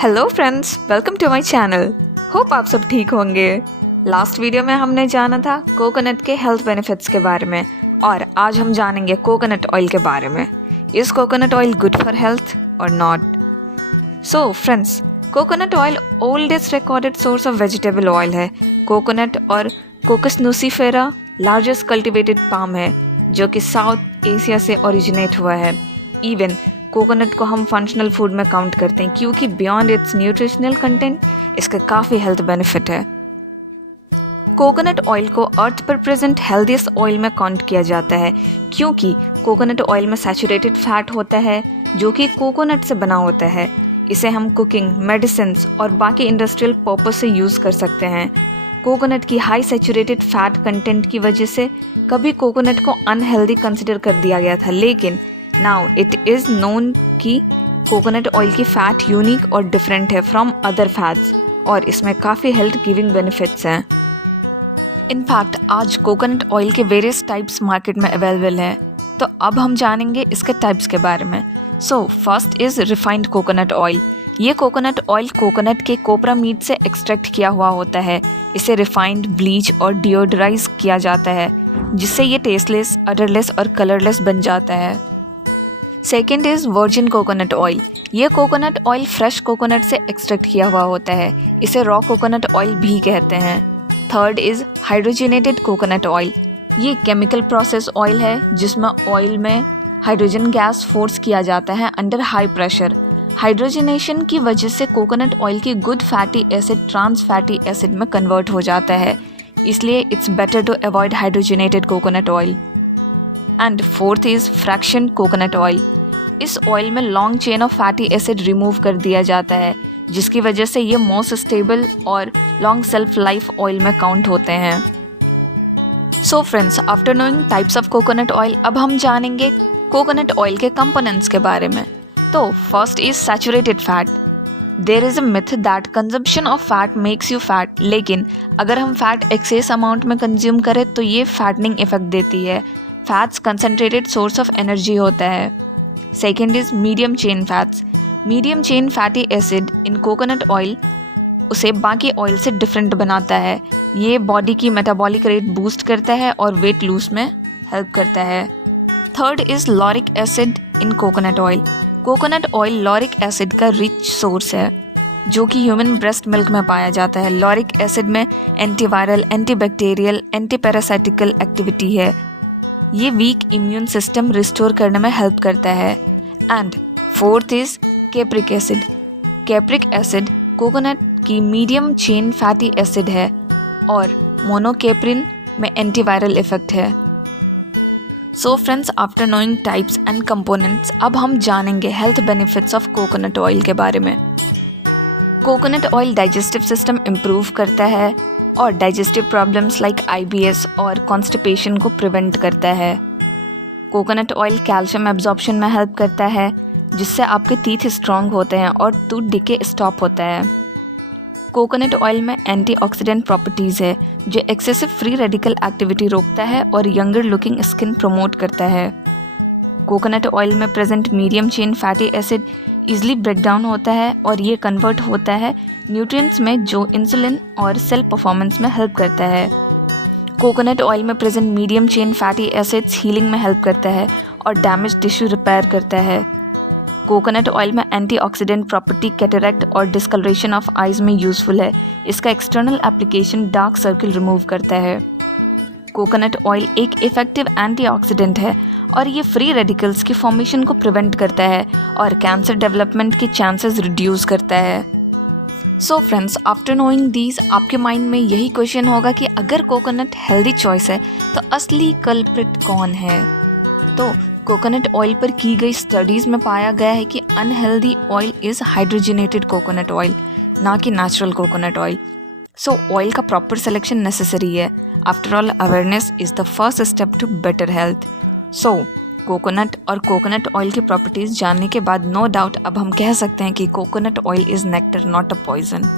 Hello friends, welcome to my channel. Hope आप सब ठीक होंगे। लास्ट वीडियो में हमने जाना था कोकोनट के हेल्थ बेनिफिट्स के बारे में और आज हम जानेंगे कोकोनट ऑयल के बारे में। Is coconut oil good for health और not? So friends, coconut oil oldest recorded source of vegetable oil है। कोकोनट और cocos nucifera largest cultivated palm है जो कि साउथ एशिया से ओरिजिनेट हुआ है। इवन कोकोनट को हम फंक्शनल फूड में काउंट करते हैं क्योंकि बियॉन्ड इट्स न्यूट्रिशनल कंटेंट इसका काफ़ी हेल्थ बेनिफिट है। कोकोनट ऑयल को अर्थ पर प्रेजेंट हेल्दीएस्ट ऑयल में काउंट किया जाता है क्योंकि कोकोनट ऑयल में सैचुरेटेड फैट होता है जो कि कोकोनट से बना होता है। इसे हम कुकिंग, मेडिसिन और बाकी इंडस्ट्रियल पर्पस से यूज़ कर सकते हैं। कोकोनट की हाई सैचुरेटेड फैट कंटेंट की वजह से कभी कोकोनट को अनहेल्दी कंसिडर कर दिया गया था, लेकिन नाउ इट इज़ नोन कि कोकोनट ऑयल की फ़ैट यूनिक और डिफरेंट है फ्रॉम अदर फैट्स और इसमें काफ़ी हेल्थ गिविंग बेनिफिट्स हैं। इनफैक्ट आज कोकोनट ऑयल के वेरियस टाइप्स मार्केट में अवेलेबल हैं, तो अब हम जानेंगे इसके टाइप्स के बारे में। So first is refined coconut oil. ये कोकोनट ऑयल कोकोनट के कोपरा मीट से एक्सट्रैक्ट किया हुआ होता है। इसे रिफाइंड, ब्लीच और डिओडराइज किया जाता है जिससे ये टेस्टलेस, अडरलेस और कलरलेस बन जाता है। Second is virgin coconut oil. ये कोकोनट ऑयल फ्रेश कोकोनट से एक्सट्रैक्ट किया हुआ होता है। इसे रॉ कोकोनट ऑयल भी कहते हैं। Third is hydrogenated coconut oil. ये केमिकल प्रोसेस ऑयल है जिसमें ऑयल में हाइड्रोजन गैस फोर्स किया जाता है अंडर हाई प्रेशर। हाइड्रोजनेशन की वजह से कोकोनट ऑयल की good fatty acid trans fatty acid में कन्वर्ट हो जाता है, इसलिए it's better to avoid hydrogenated coconut oil. And fourth is fraction coconut oil. इस ऑयल में long chain of fatty acid remove कर दिया जाता है जिसकी वजह से ये मोस्ट स्टेबल और लॉन्ग सेल्फ लाइफ ऑयल में काउंट होते हैं। So friends, after knowing types of coconut oil, अब हम जानेंगे कोकोनट ऑयल के कंपोनेंट्स के बारे में। तो first is saturated fat. There is a myth that consumption of fat makes you fat, लेकिन अगर हम फैट एक्सेस अमाउंट में कंज्यूम करें तो ये फैटनिंग इफेक्ट देती है। Fats concentrated source of energy होता है। Second is medium chain fats. Medium chain fatty acid in coconut oil उसे बाकी ऑयल से डिफरेंट बनाता है। ये बॉडी की मेटाबॉलिक रेट बूस्ट करता है और वेट लूज में हेल्प करता है। Third is lauric acid in coconut oil. Coconut oil lauric acid का रिच सोर्स है जो कि ह्यूमन ब्रेस्ट मिल्क में पाया जाता है। लॉरिक एसिड में एंटीवायरल, एंटीबैक्टीरियल, एंटीपैरासाइटिकल एक्टिविटी है। ये वीक इम्यून सिस्टम रिस्टोर करने में हेल्प करता है। And fourth is कैप्रिक acid. कैप्रिक acid coconut की मीडियम चेन फैटी एसिड है और मोनोकेप्रिन में एंटीवायरल इफेक्ट है। सो friends, after knowing types and components, अब हम जानेंगे health benefits of coconut oil के बारे में। Coconut oil digestive system improve करता है और डाइजेस्टिव प्रॉब्लम्स लाइक IBS और कॉन्स्टिपेशन को प्रिवेंट करता है। कोकोनट ऑयल कैल्शियम एब्जॉर्प्शन में हेल्प करता है जिससे आपके टीथ स्ट्रॉन्ग होते हैं और टूथ डिके स्टॉप होता है। कोकोनट ऑयल में एंटीऑक्सीडेंट प्रॉपर्टीज़ है जो एक्सेसिव फ्री रेडिकल एक्टिविटी रोकता है और यंगर लुकिंग स्किन प्रमोट करता है। कोकोनट ऑयल में present medium chain fatty acid easily break down होता है और ये कन्वर्ट होता है न्यूट्रिएंट्स में जो इंसुलिन और सेल परफॉर्मेंस में हेल्प करता है। कोकोनट ऑयल में present medium chain fatty acids healing में हेल्प करता है और डैमेज टिश्यू रिपेयर करता है। कोकोनट ऑयल में एंटीऑक्सीडेंट प्रॉपर्टी कैटरैक्ट और डिस्कलरेशन ऑफ आइज़ में यूज़फुल है। इसका external application dark circle remove करता है। कोकोनट ऑयल एक इफेक्टिव एंटीऑक्सीडेंट है और ये फ्री रेडिकल्स की फॉर्मेशन को प्रिवेंट करता है और कैंसर डेवलपमेंट के चांसेस रिड्यूस करता है। सो फ्रेंड्स, आफ्टर नोइंग दीज, आपके माइंड में यही क्वेश्चन होगा कि अगर कोकोनट हेल्दी चॉइस है तो असली कल्प्रिट कौन है? तो कोकोनट ऑयल पर की गई स्टडीज़ में पाया गया है कि unhealthy oil is hydrogenated coconut oil, ना कि natural coconut oil. So oil का प्रॉपर सिलेक्शन नेसेसरी है। After all, awareness is the first step to better health. So coconut और कोकोनट ऑयल की प्रॉपर्टीज़ जानने के बाद नो डाउट अब हम कह सकते हैं कि coconut oil is nectar, not a poison.